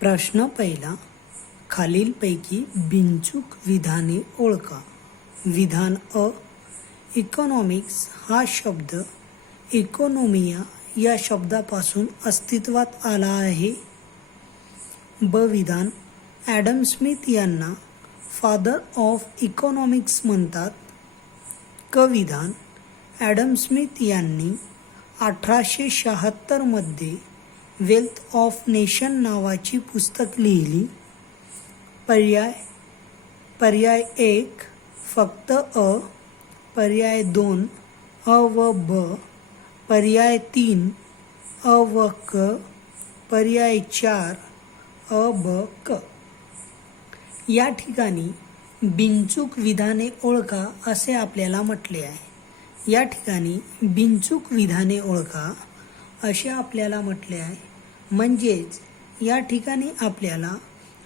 प्रश्न पहिला, खालीलपैकी बिनचूक विधाने ओळखा. विधान अ, इकॉनॉमिक्स हा शब्द इकॉनॉमिया या शब्दापासून अस्तित्वात आला आहे. ब विधान, ॲडम स्मिथ यांना फादर ऑफ इकॉनॉमिक्स म्हणतात. क विधान, ॲडम स्मिथ यांनी 1876 मध्ये वेल्थ ऑफ नेशन नावाची पुस्तक लिहिली. पर्याय 1 फक्त अ, पर्याय 2 अ व ब, पर्याय 3 अ व क, पर्याय 4 अ ब क. या ठिकाणी बिनचूक विधाने ओळखा असे आपल्याला म्हटले आहे. या ठिकाणी बिनचूक विधाने ओळखा असे आपल्याला म्हटले आहे. म्हणजेच या ठिकाणी आपल्याला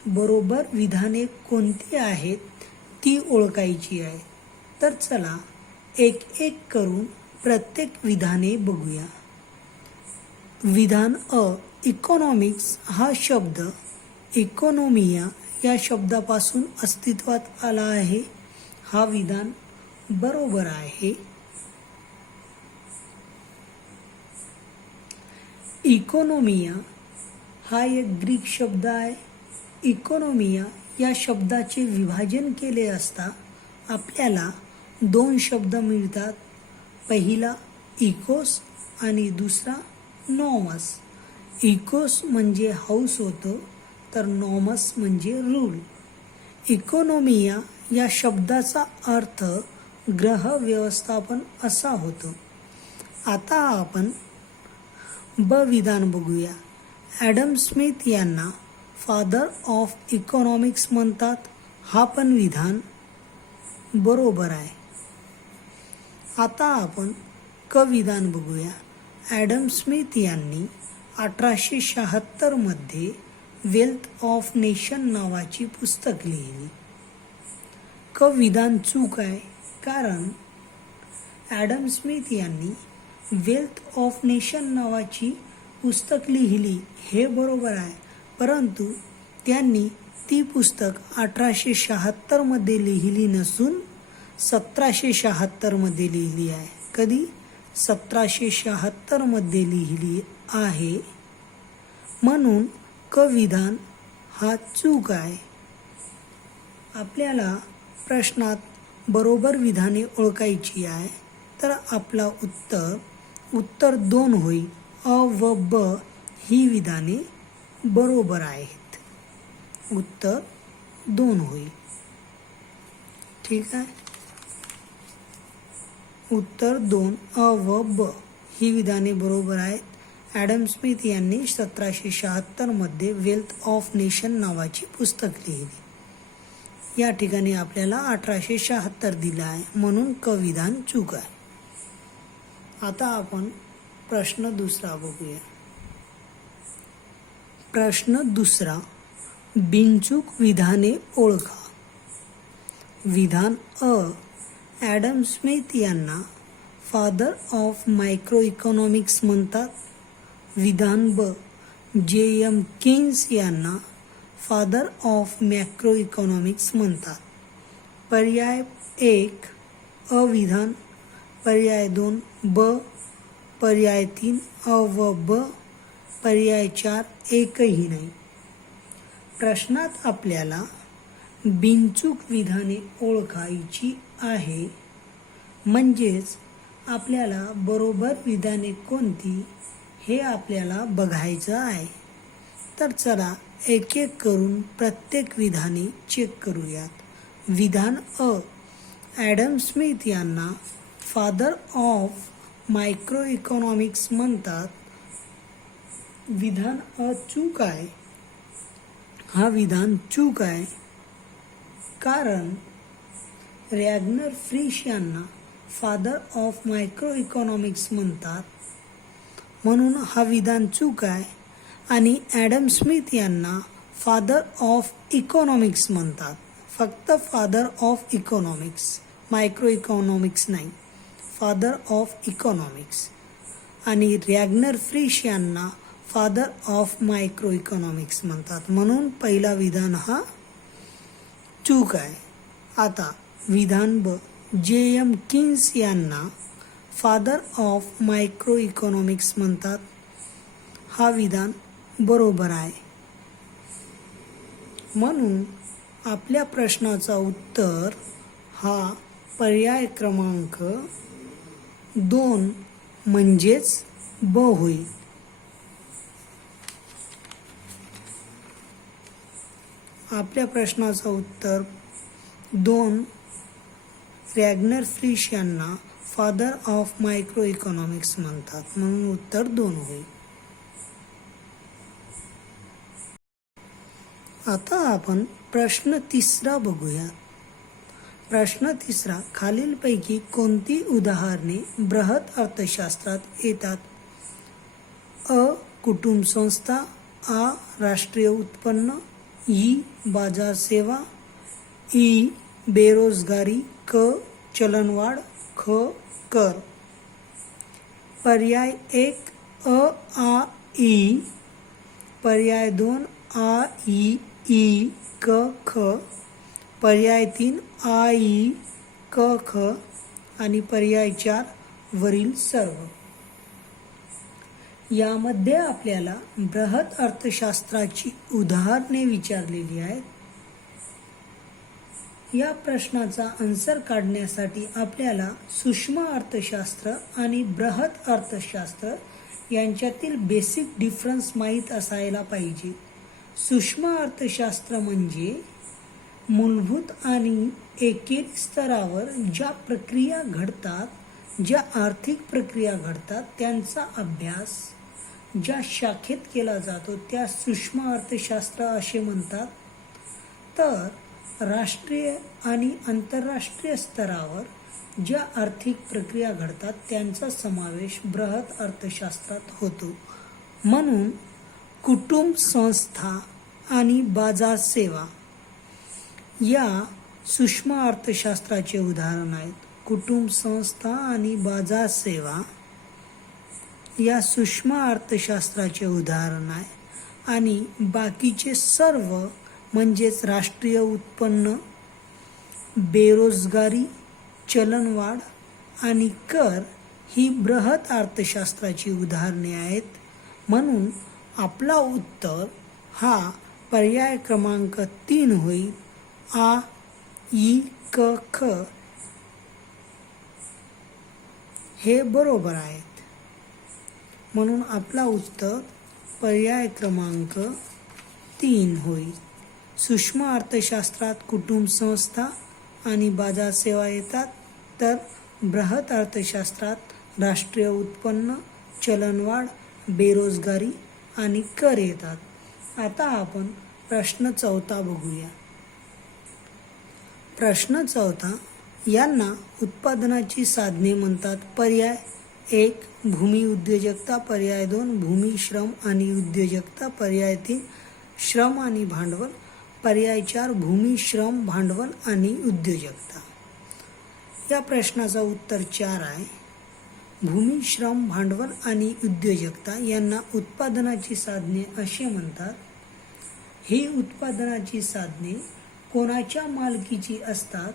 बरोबर विधाने कोणती आहेत ती ओळखायची आहे. तर चला एक एक करून प्रत्येक विधाने बघूया. विधान अ, इकॉनॉमिक्स हा शब्द इकॉनॉमिया या शब्दापासून अस्तित्वात आला आहे. हा विधान बरोबर आहे. इकॉनॉमिया हा एक ग्रीक शब्द आहे. इकॉनॉमिया या शब्दाचे विभाजन केले असता आपल्याला 2 शब्द मिळतात. पहिला इकोस आणि दुसरा नॉमस. इकोस म्हणजे हाऊस होतं, तर नॉमस म्हणजे रूल. इकॉनॉमिया या शब्दाचा अर्थ ग्रह व्यवस्थापन असा होतो. आता आपण ब विधान बघूया. ॲडम स्मिथ यांना फादर ऑफ इकॉनॉमिक्स म्हणतात. हा पण विधान बरोबर आहे. आता आपण क विधान बघूया. ॲडम स्मिथ यांनी 1876 मध्ये वेल्थ ऑफ नेशन नावाची पुस्तक लिहिली. क विधान चूक आहे, कारण ॲडम स्मिथ यांनी वेल्थ ऑफ नेशन नावाची पुस्तक लिहिली हे बरोबर आहे, परंतु त्यांनी ती पुस्तक 1876 मध्ये लिहिली नसून 1776 मध्ये लिहिली आहे. कधी? 1776 मध्ये लिहिली आहे. म्हणून क विधान हा चूक आहे. आपल्याला प्रश्नात बरोबर विधाने ओळखायची आहे, तर आपला उत्तर 2 होईल. अ व ब ही विधाने बरोबर आहेत. उत्तर 2 होईल. ठीक आहे. उत्तर 2 अ व ब ही विधाने बरोबर आहेत. ॲडम स्मिथ यांनी 1776 मध्ये वेल्थ ऑफ नेशन नावाची पुस्तक लिहिली. या ठिकाणी आपल्याला 1876 दिला आहे, म्हणून क विधान चूक आहे. आता आपण प्रश्न दुसरा बघूया. प्रश्न दुसरा, बिनचूक विधाने ओळखा. विधान अ, ॲडम स्मिथ यांना फादर ऑफ मायक्रो इकॉनॉमिक्स म्हणतात. विधान ब, जे.एम. केन्स यांना फादर ऑफ मॅक्रो इकॉनॉमिक्स म्हणतात. पर्याय 1 अ विधान, पर्याय 2 ब, पर्याय 3 अ व ब, पर्याय 4 एकही नाही. प्रश्नात आपल्याला बिनचूक विधाने ओळखायची आहे. म्हणजेच आपल्याला बरोबर विधाने कोणती हे आपल्याला बघायचं आहे. तर चला एक एक करून प्रत्येक विधाने चेक करूयात. विधान अ, ॲडम स्मिथ यांना फादर ऑफ मायक्रो इकॉनॉमिक्स म्हणतात. विधान अ चूक आहे. हा विधान चूक आहे, कारण रॅग्नर फ्रिश यांना फादर ऑफ मायक्रो इकॉनॉमिक्स म्हणतात, म्हणून हा विधान चूक आहे. आणि ॲडम स्मिथ यांना फादर ऑफ इकॉनॉमिक्स म्हणतात. फक्त father of economics, micro economics नाही, फादर ऑफ इकॉनॉमिक्स. आणि रॅग्नर फ्रिश यांना फादर ऑफ मायक्रो इकॉनॉमिक्स म्हणतात. म्हणून पहिला विधान हा चूक आहे. आता विधान ब, J.M. किन्स यांना फादर ऑफ मायक्रो इकॉनॉमिक्स म्हणतात. हा विधान बरोबर आहे. म्हणून आपल्या प्रश्नाचा उत्तर हा पर्याय क्रमांक 2 म्हणजेच ब होईल. आपल्या प्रश्नाचं उत्तर 2 रॅग्नर फ्रिश यांना फादर ऑफ मायक्रो इकॉनॉमिक्स म्हणतात. म्हणून उत्तर 2 होईल. आता आपण प्रश्न 3 बघूया. प्रश्न 3, खालीलपैकी कोणती उदाहरणे बृहत अर्थशास्त्रात येतात? अ. कुटुंब संस्था, आ. राष्ट्रीय उत्पन्न, ई. बाजार सेवा, ई. बेरोजगारी, क. चलनवाढ, ख. कर. पर्याय 1 अ, आ, ई. पर्याय 2 आ, ई, क, ख. पर्याय 3 आ, ई, क, ख. आणि पर्याय 4 वरील सर्व. यामध्ये आपल्याला बृहत अर्थशास्त्राची उदाहरणे विचारलेली आहेत. या प्रश्नाचा आन्सर काढण्यासाठी आपल्याला सूक्ष्म अर्थशास्त्र आणि बृहत अर्थशास्त्र यांच्यातील बेसिक डिफरन्स माहीत असायला पाहिजे. सूक्ष्म अर्थशास्त्र म्हणजे मूलभूत आणि एकेरी स्तरावर ज्या प्रक्रिया घडतात, ज्या आर्थिक प्रक्रिया घडतात त्यांचा अभ्यास ज्या शाखेत केला जातो त्या सूक्ष्म अर्थशास्त्र असे म्हणतात. तर राष्ट्रीय आणि आंतरराष्ट्रीय स्तरावर ज्या आर्थिक प्रक्रिया घडतात त्यांचा समावेश बृहत अर्थशास्त्रात होतो. म्हणून कुटुंब संस्था आणि बाजार सेवा या सूक्ष्म अर्थशास्त्राचे उदाहरण आहेत. कुटुंब संस्था आणि बाजार सेवा या सूक्ष्म अर्थशास्त्राचे उदाहरण आहे. आणि बाकीचे सर्व म्हणजेच राष्ट्रीय उत्पन्न, बेरोजगारी, चलनवाढ आणि कर ही बृहत अर्थशास्त्राची उदाहरणे आहेत. म्हणून आपला उत्तर हा पर्याय क्रमांक 3 होईल. आ, ई, क, ख हे बरोबर आहेत. म्हणून आपला उत्तर पर्याय क्रमांक 3 होईल. सूक्ष्म अर्थशास्त्रात कुटुंब संस्था आणि बाजार सेवा येतात, तर बृहत अर्थशास्त्रात राष्ट्रीय उत्पन्न, चलनवाढ, बेरोजगारी आणि कर येतात. आता आपण प्रश्न 4 बघूया. प्रश्न 4, यांना उत्पादनाची साधने म्हणतात. पर्याय 1 भूमी उद्योजकता, पर्याय 2 भूमी, श्रम आणि उद्योजकता, पर्याय 3 श्रम आणि भांडवल, पर्याय 4 भूमी, श्रम, भांडवल आणि उद्योजकता. या प्रश्नाचा उत्तर 4 आहे. भूमी, श्रम, भांडवल आणि उद्योजकता यांना उत्पादनाची साधने असे म्हणतात. ही उत्पादनाची साधने कोणाच्या मालकीची असतात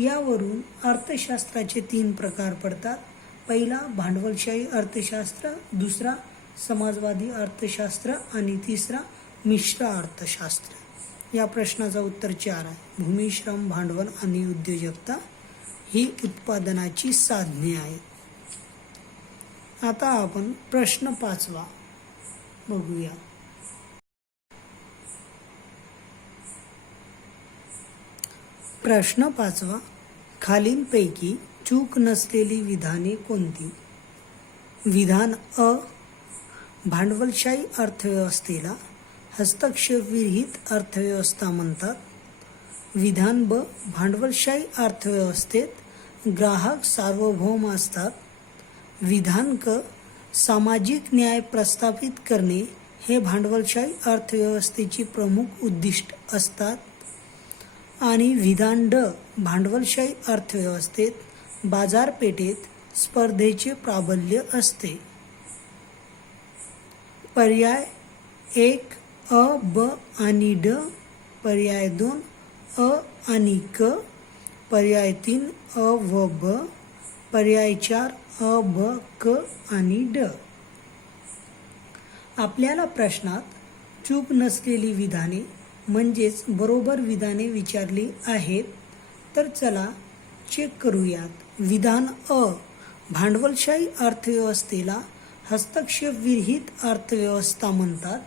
यावरून अर्थशास्त्राचे 3 प्रकार पडतात. पहिला भांडवलशाही अर्थशास्त्र, दुसरा समाजवादी अर्थशास्त्र आणि तिसरा मिश्र अर्थशास्त्र. या प्रश्नाचा उत्तर 4 आहे. भूमी, श्रम, भांडवल आणि उद्योजकता ही उत्पादनाची साधने आहेत. आता आपण प्रश्न 5 बघूया. प्रश्न 5, खालीलपैकी चूक नसलेली विधाने कोणती? विधान अ, भांडवलशाही अर्थव्यवस्थेला हस्तक्षेप विरहित अर्थव्यवस्था म्हणतात. विधान ब, भांडवलशाही अर्थव्यवस्थेत ग्राहक सार्वभौम असतात. विधान क, सामाजिक न्याय प्रस्थापित करणे हे भांडवलशाही अर्थव्यवस्थेची प्रमुख उद्दिष्ट असतात. आणि विधान ड, भांडवलशाही अर्थव्यवस्थेत बाजारपेठेत स्पर्धेचे प्राबल्य असते. पर्याय 1 अ, ब आणि ड, पर्याय 2 अ आणि क, पर्याय 3 अ व ब, पर्याय 4 अ, ब, क आणि ड. आपल्याला प्रश्नात चूक नसलेली विधाने म्हणजेच बरोबर विधाने विचारली आहेत. तर चला चेक करूयात. विधान अ, भांडवलशाही अर्थव्यवस्थेला हस्तक्षेप विरहित अर्थव्यवस्था म्हणतात.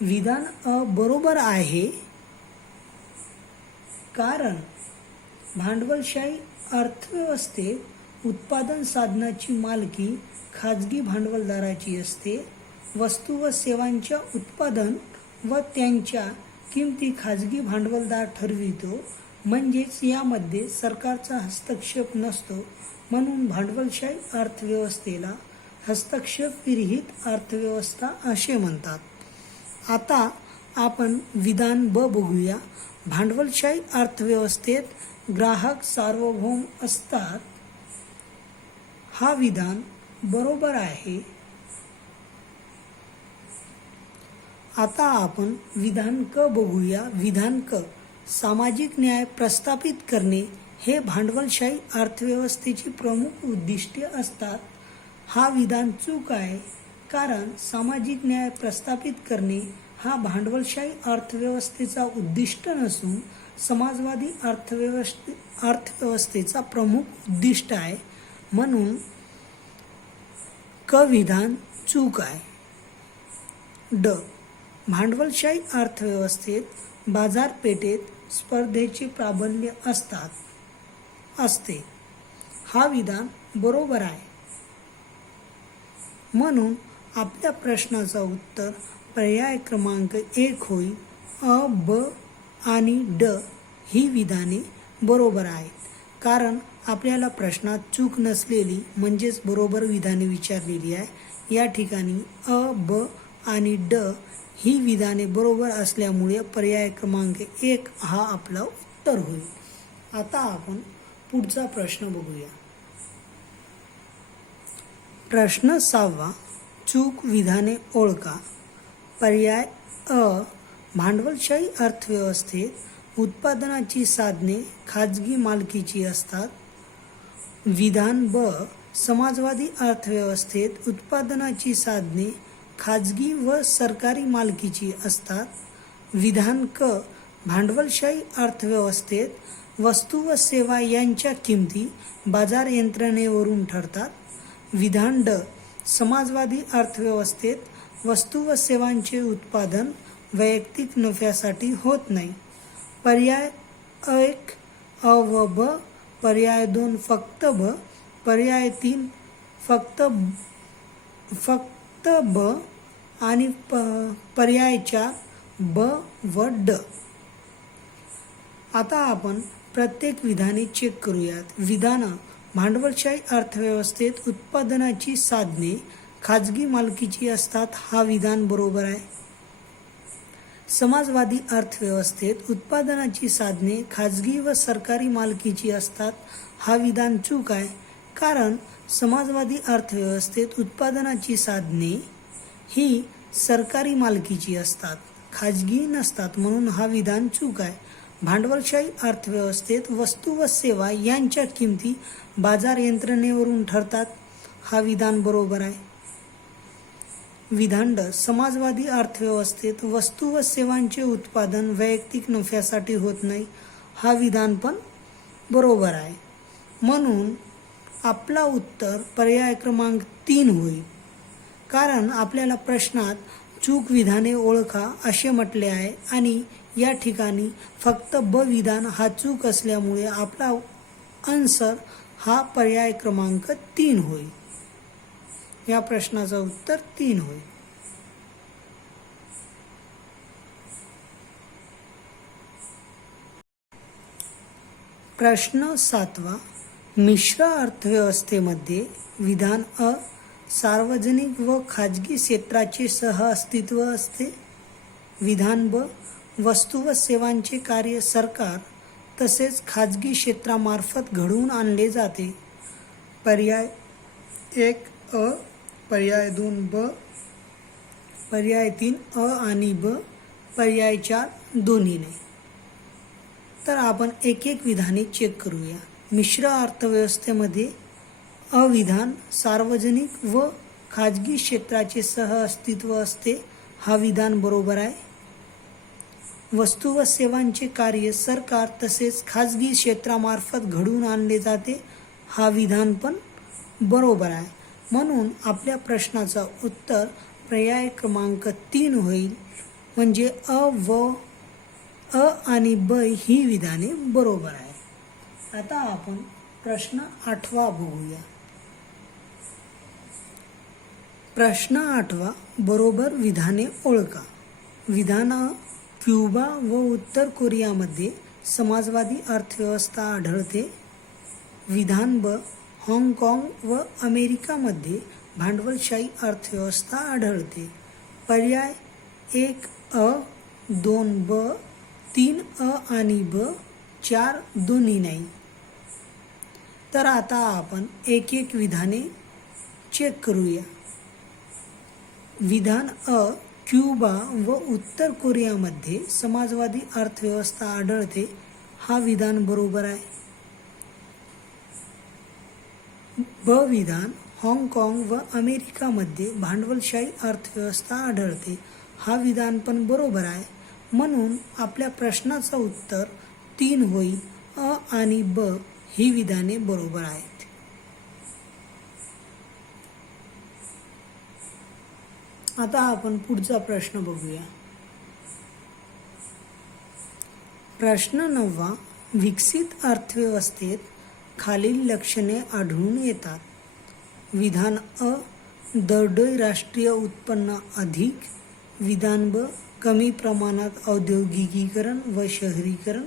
विधान अ बरोबर आहे, कारण भांडवलशाही अर्थव्यवस्थेत उत्पादन साधनाची मालकी खाजगी भांडवलदाराची असते. वस्तू व सेवांच्या उत्पादन व त्यांच्या किमती खाजगी भांडवलदार ठरवितो, म्हणजेच यामध्ये सरकारचा हस्तक्षेप नसतो. म्हणून भांडवलशाही अर्थव्यवस्थेला हस्तक्षेप विरहित अर्थव्यवस्था असे म्हणतात. आता आपण विधान ब बघूया. भांडवलशाही अर्थव्यवस्थेत ग्राहक सार्वभौम असतात. हा विधान बरोबर आहे. आता आपण विधान क बघूया. विधान क, सामाजिक न्याय प्रस्थापित करणे हे भांडवलशाही अर्थव्यवस्थेची प्रमुख उद्दिष्टे असतात. हा विधान चूक आहे, कारण सामाजिक न्याय प्रस्थापित करणे हा भांडवलशाही अर्थव्यवस्थेचा उद्दिष्ट नसून समाजवादी अर्थव्यवस्थेचा प्रमुख उद्दिष्ट आहे. म्हणून क विधान चूक आहे. ड, भांडवलशाही अर्थव्यवस्थेत बाजारपेठेत स्पर्धेचे प्राबल्य असते. हा विधान बरोबर आहे. म्हणून आपल्या प्रश्नाचा उत्तर पर्याय क्रमांक 1 होईल. अ, ब आणि ड ही विधाने बरोबर आहेत, कारण आपल्याला प्रश्नात चूक नसलेली म्हणजेच बरोबर विधाने विचारलेली आहे. या ठिकाणी अ, ब आणि ड ही विधाने बरोबर असल्यामुळे पर्याय क्रमांक 1 हा आपला उत्तर होईल. आता आपण पुढचा प्रश्न बघूया. प्रश्न 6. चूक विधाने ओळखा. पर्याय अ, भांडवलशाही अर्थव्यवस्थेत उत्पादनाची साधने खाजगी मालकीची असतात. विधान ब, समाजवादी अर्थव्यवस्थेत उत्पादनाची साधने खाजगी व सरकारी मालकीची असतात. विधान क, भांडवलशाही अर्थव्यवस्थेत वस्तू व सेवा यांच्या किमती बाजार यंत्रणेवरून ठरतात. विधान ड, समाजवादी अर्थव्यवस्थेत वस्तू व सेवांचे उत्पादन वैयक्तिक नफ्यासाठी होत नाही. पर्याय 1 अ व ब, पर्याय 2 फक्त ब, पर्याय 3 फक्त ब आणि पर्याय 4 ब व ड. आता आपण प्रत्येक विधाने चेक करूयात. विधान, भांडवलशाही अर्थव्यवस्थेत उत्पादनाची साधने खाजगी मालकीची असतात. हा विधान बरोबर आहे. समाजवादी अर्थव्यवस्थेत उत्पादनाची साधने खाजगी व सरकारी मालकीची असतात. हा विधान चूक आहे, कारण समाजवादी अर्थव्यवस्थेत उत्पादनाची साधने ही सरकारी मालकीची असतात, खाजगी नसतात. म्हणून हा विधान चूक आहे. भांडवलशाही अर्थव्यवस्थेत वस्तू व सेवा यांच्या किमती बाजार यंत्रणेवरून ठरतात. हा विधान बरोबर आहे. विधान ड, समाजवादी अर्थव्यवस्थेत वस्तू व सेवांचे उत्पादन वैयक्तिक नफ्यासाठी होत नाही. हा विधान पण बरोबर आहे. म्हणून आपला उत्तर पर्याय क्रमांक 3 होईल, कारण आपल्याला प्रश्नात चूक विधाने ओळखा असे म्हटले आहे आणि या ठिकाणी फक्त ब विधान हा चूक असल्यामुळे आपला आन्सर हा पर्याय क्रमांक 3 होईल. या प्रश्नाचं उत्तर 3 होईल. प्रश्न 7. मिश्र अर्थव्यवस्थेमध्ये विधान अ, सार्वजनिक व खाजगी क्षेत्राचे सहअस्तित्व असते. विधान ब, वस्तू व सेवांचे कार्य सरकार तसेच खाजगी क्षेत्रामार्फत घडवून आणले जाते. पर्याय 1 अ, पर्याय 2 ब, पर्याय 3 अ आणि ब, पर्याय 4 दोन्ही नाही. तर आपण एक एक विधाने चेक करूया. मिश्र अर्थव्यवस्थेमध्ये अविधान सार्वजनिक व खाजगी क्षेत्राचे सहअस्तित्व असते, हा विधान बरोबर आहे. वस्तू व सेवांचे कार्य सरकार तसेच खाजगी क्षेत्रामार्फत घडवून आणले जाते, हा विधान पण बरोबर आहे. म्हणून आपल्या प्रश्नाचा उत्तर पर्याय क्रमांक 3 होईल. म्हणजे अ आणि ब ही विधाने बरोबर आहे. आता आपण प्रश्न 8वा बघूया. प्रश्न 8वा, बरोबर विधाने ओळखा. विधान अ, क्युबा व उत्तर कोरियामध्ये समाजवादी अर्थव्यवस्था आढळते. विधान ब, हाँगकाँग व अमेरिकामध्ये भांडवलशाही अर्थव्यवस्था आढळते. पर्याय 1 अ, 2 ब, 3 अ आणि ब, 4 दोन्ही नाही. तर आता आपण एक एक विधाने चेक करूया. विधान अ, क्युबा व उत्तर कोरियामध्ये समाजवादी अर्थव्यवस्था आढळते, हा विधान बरोबर आहे. ब विधान, हाँगकाँग व अमेरिकामध्ये भांडवलशाही अर्थव्यवस्था आढळते, हा विधान पण बरोबर आहे. म्हणून आपल्या प्रश्नाचं उत्तर 3 होईल. अ आणि ब ही विधाने बरोबर आहेत. आता आपण पुढचा प्रश्न बघूया. प्रश्न 9वा, विकसित अर्थव्यवस्थेत खालील लक्षणे आढळून येतात. विधान अ, दरडोई राष्ट्रीय उत्पन्न अधिक. विधान ब, कमी प्रमाणात औद्योगिकीकरण व शहरीकरण.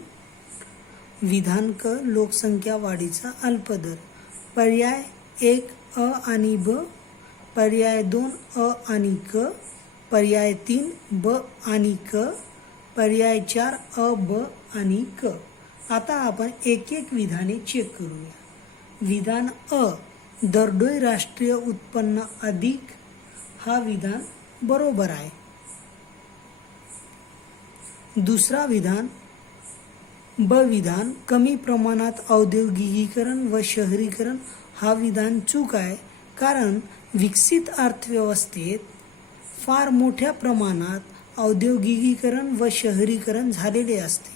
विधान क, लोकसंख्या वाढीचा अल्पदर. पर्याय 1 अ आणि ब, पर्याय 2 अ आणि क, पर्याय 3 ब आणि क, पर्याय 4 अ ब आणि क. आता आपण एक एक विधाने चेक करूया. विधान अ, दरडोई राष्ट्रीय उत्पन्न अधिक, हा विधान बरोबर आहे. दुसरा विधान ब विधान, कमी प्रमाणात औद्योगिकीकरण व शहरीकरण, हा विधान चूक आहे. कारण विकसित अर्थव्यवस्थेत फार मोठ्या प्रमाणात औद्योगिकीकरण व शहरीकरण झालेले असते.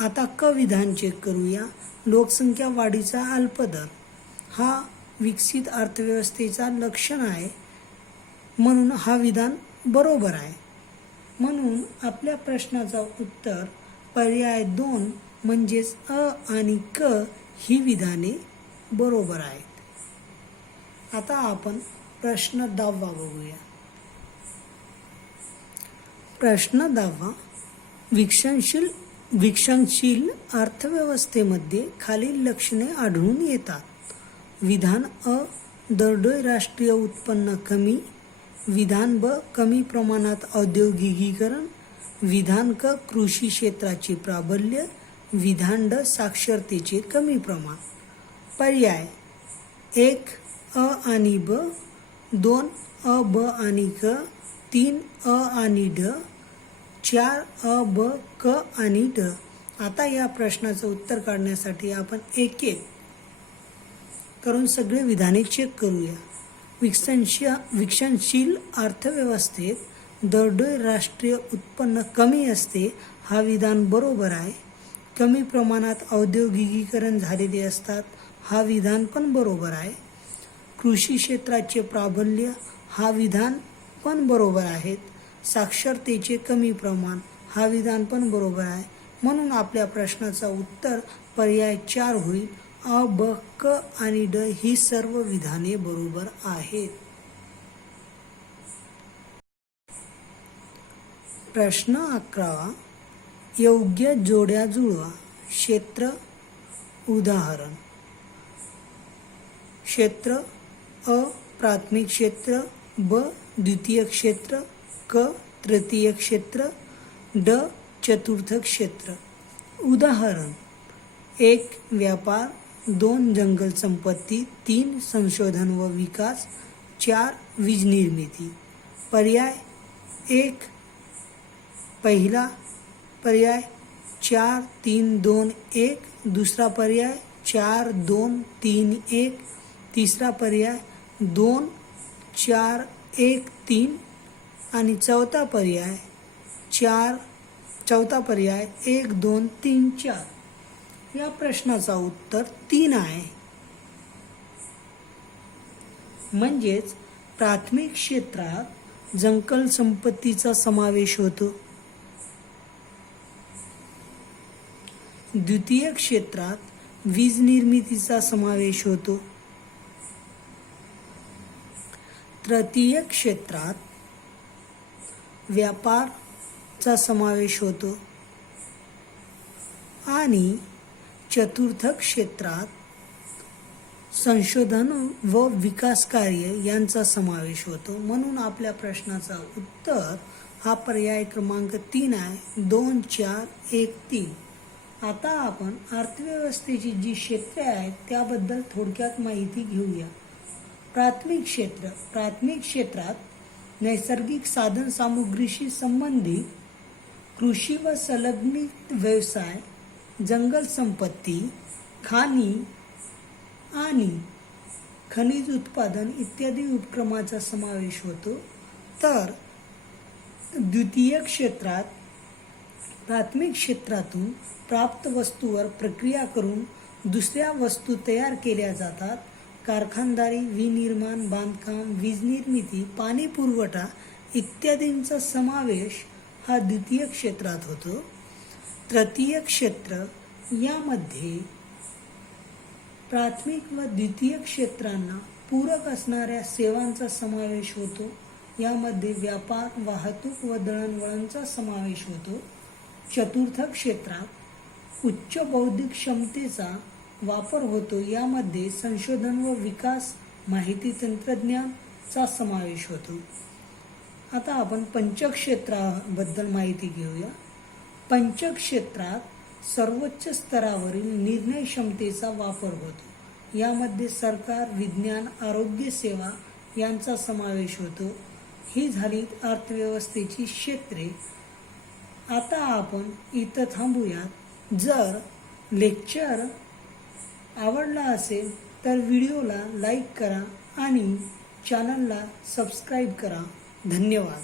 आता क विधान चेक करूया. लोकसंख्या वाढीचा अल्पदर, हा विकसित अर्थव्यवस्थेचा लक्षण आहे, म्हणून हा विधान बरोबर आहे. म्हणून आपल्या प्रश्नाचा उत्तर पर्याय 2 म्हणजेच अ आणि क ही विधाने बरोबर आहेत. आता आपण प्रश्न 10वा बघूया. प्रश्न 10वा, विकसनशील अर्थव्यवस्थेमध्ये खालील लक्षणे आढळून येतात. विधान अ, दरडोई राष्ट्रीय उत्पन्न कमी. विधान ब, कमी प्रमाणात औद्योगिकीकरण. विधान क, कृषी क्षेत्राचे प्राबल्य. विधान ड, साक्षरतेचे कमी प्रमाण. पर्याय 1 अ आणि ब, 2 अ ब आणि क, 3 अ आणि ड, 4 अ ब क आणि ड. आता या प्रश्नाचं उत्तर काढण्यासाठी आपण एक एक करून सगळे विधाने चेक करूया. विकसनशील अर्थव्यवस्थेत दरडोई राष्ट्रीय उत्पन्न कमी असते, हा विधान बरोबर आहे. कमी प्रमाणात औद्योगिकीकरण झालेले असतात, हा विधान पण बरोबर आहे. कृषी क्षेत्राचे प्राबल्य, हा विधान पण बरोबर आहेत. साक्षरतेचे कमी प्रमाण, हा विधान पण बरोबर आहे. म्हणून आपल्या प्रश्नाचा उत्तर पर्याय 4 होईल. अ ब क आणि ड ही सर्व विधाने बरोबर आहेत. प्रश्न 11वा, योग्य जोड्या जुळवा. क्षेत्र, उदाहरण. क्षेत्र अ, प्राथमिक क्षेत्र. ब, द्वितीय क्षेत्र. क, तृतीय क्षेत्र. ड, चतुर्थ क्षेत्र. उदाहरण. 1 व्यापार. 2 जंगल संपत्ती. 3 संशोधन व विकास. 4 वीज निर्मिती. पर्याय 1 पहिला पर्याय 4 3 2 1, दुसरा पर्याय 4 2 3 1, तिसरा पर्याय 2 4 1 3 आणि चौथा पर्याय 1 2 3 4. या प्रश्नाचा उत्तर 3 आहे. म्हणजेच प्राथमिक क्षेत्रात जंगल संपत्तीचा समावेश होतो. द्वितीय क्षेत्रात वीज निर्मितीचा समावेश होतो. तृतीय क्षेत्रात व्यापाराचा समावेश होतो आणि चतुर्थ क्षेत्रात संशोधन व विकास कार्य यांचा समावेश होतो. म्हणून आपल्या प्रश्नाचा उत्तर हा पर्याय क्रमांक 3 आहे. 2 4 1 3. आता आपण अर्थव्यवस्थेची जी क्षेत्रे आहेत त्याबद्दल थोडक्यात माहिती घेऊया. प्राथमिक क्षेत्र. प्राथमिक क्षेत्रात नैसर्गिक साधन सामुग्रीशी संबंधित कृषी व संलग्नित व्यवसाय, जंगल संपत्ती, खाणी आणि खनिज उत्पादन इत्यादी उपक्रमाचा समावेश होतो. तर द्वितीय क्षेत्रात प्राथमिक क्षेत्रातून प्राप्त वस्तूवर प्रक्रिया करून दुसऱ्या वस्तू तयार केल्या जातात. कारखानदारी, विनिर्माण, बांधकाम, वीज निर्मिती, पाणी पुरवठा इत्यादींचा समावेश हा द्वितीय क्षेत्रात होतो. तृतीय क्षेत्र यामध्ये प्राथमिक व द्वितीय क्षेत्रांना पूरक असणाऱ्या सेवांचा समावेश होतो. यामध्ये व्यापार, वाहतूक व दळणवळणचा समावेश होतो. चतुर्थ क्षेत्रात उच्च बौद्धिक क्षमतेचा वापर होतो. यामध्ये संशोधन व विकास, माहिती तंत्रज्ञानाचा समावेश होतो. आता आपण पंचक्षेत्राबद्दल माहिती घेऊया. पंचक्षेत्रात सर्वोच्च स्तरावरील निर्णय क्षमतेचा वापर होतो. यामध्ये सरकार, विज्ञान, आरोग्य सेवा यांचा समावेश होतो. ही झाली अर्थव्यवस्थेची क्षेत्रे. आता आपण इथं थांबूयात. जर लेक्चर आवडला असेल तर व्हिडिओला लाईक करा आणि चॅनलला सबस्क्राईब करा. धन्यवाद.